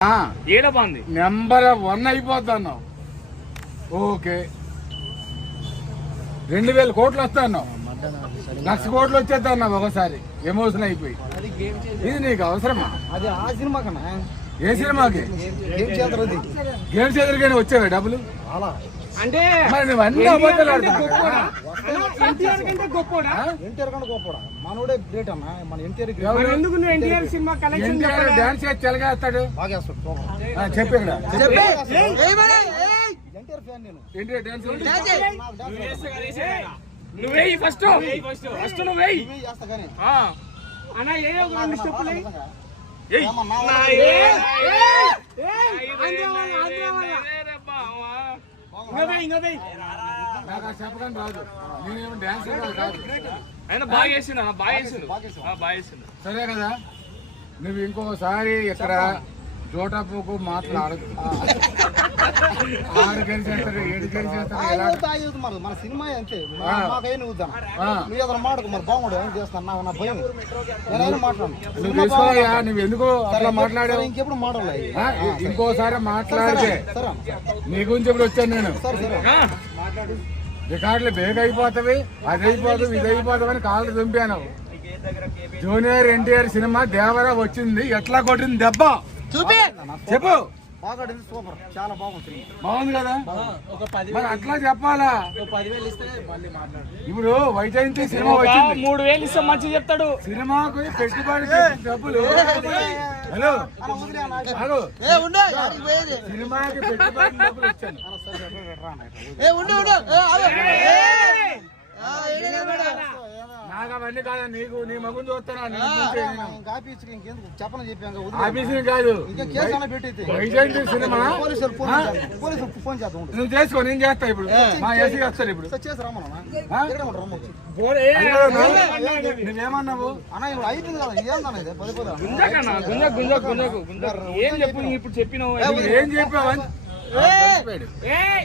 ఆ, ఏడ బాగుంది నెంబర్ వన్ అయిపోతున్నావు ఓకే. రెండు వేల కోట్లు వస్తాను లక్ష కోట్లు వచ్చేస్తాను ఒకసారి. ఎమోషన్ అయిపోయి. ఇది నీకు అవసరమా? అది ఆ సినిమా కన్నా ఏ సినిమాకి? ఏం చేద్దరు అది గేమ్స్ ఎదురుగానే వచ్చావా డబ్బులు? అలా. ఆడుతున్నావు కదా? ఎన్టీఆర్ కంటే గొప్పోడా గొప్పడా మనోడే గ్రేట్ అన్న మన ఎన్టీఆర్ ఎందుకు నువ్వు ఎన్టీఆర్ సినిమా కలెక్షన్ డాన్స్ చేసి చెలగేస్తాడు బాగా వేస్తాడు చెప్పు ఇక్కడ ఎన్టీఆర్ ఫ్యాన్ నేను ఎన్టీఆర్ డాన్స్ నాకు డాన్స్ నువ్వే ఫస్ట్ ఫస్ట్ నువ్వే ఇవే చేస్తా కానీ అన్న ఏ ఒక రెండు స్టెప్పులు. ఏయ్. నా ఏ- రాదు. నేనేమో బాగా బాగా బాగా సరే కదా? నువ్వు ఇంకోసారి ఇక్కడ జోటప్పుకు మాట్లాడదు ఆడు గెలిచేస్తారు ఏడు గెలిచేస్తారు మన సినిమా అంతే. మాకైనా మాటకు మరి బాగుండు ఏం చేస్తాను నాకు నా భయం. నేనైనా మాట్లాడు నువ్వు ఎందుకు అట్లా మాట్లాడావు? ఇంకెప్పుడు మాట్లాడాలి. ఇంకోసారి మాట్లాడితే నీ గురించి ఇప్పుడు వచ్చాను నేను. రికార్డులు బేగ అయిపోతావి అది అయిపోతావు ఇది అయిపోతావు అని కాళ్ళు దింపాను. జూనియర్ ఎన్టీఆర్ సినిమా దేవరా వచ్చింది ఎట్లా కొట్టింది దెబ్బ? చూపి. చెప్పు. బాగా ఆడింది సూపర్ చాలా బాగుంది బాగుంది కదా మరి అట్లా చెప్పాలా పదివేలు ఇస్తే మళ్ళీ మాట్లాడు ఇప్పుడు వైజయంతి సినిమా వచ్చింది మూడు వేలు ఇస్తే మంచి చెప్తాడు సినిమాకు పెట్టుబడి డబ్బులు హలో సినిమాకి పెట్టుబడి డబ్బులు వచ్చాను అన్న సరే సరే, సరే, రా అన్న ఇట్లా. ఏ ఉండు ఉండు ఏ ఆగు. ఆ, ఈడే నిలబడు. నాకు అవన్నీ కాదు నీకు నీ మగుని చూస్తానా నీ గురించి నేను. ఇంకా ఆఫీస్కి ఇంకెందుకు చెప్పని చెప్పాను ఇంకా వదిలే. ఆఫీసుని కాదు ఇంకా కేసు అన్న పెట్టయితే వైజయంతి సినిమా. నువ్వు చేసుకో నేను చేస్తా ఇప్పుడు మా ఏసీ వస్తాడు ఇప్పుడు నువ్వేమన్నావు ఏం చెప్పు ఇప్పుడు చెప్పినావు ఏం ఏయ్.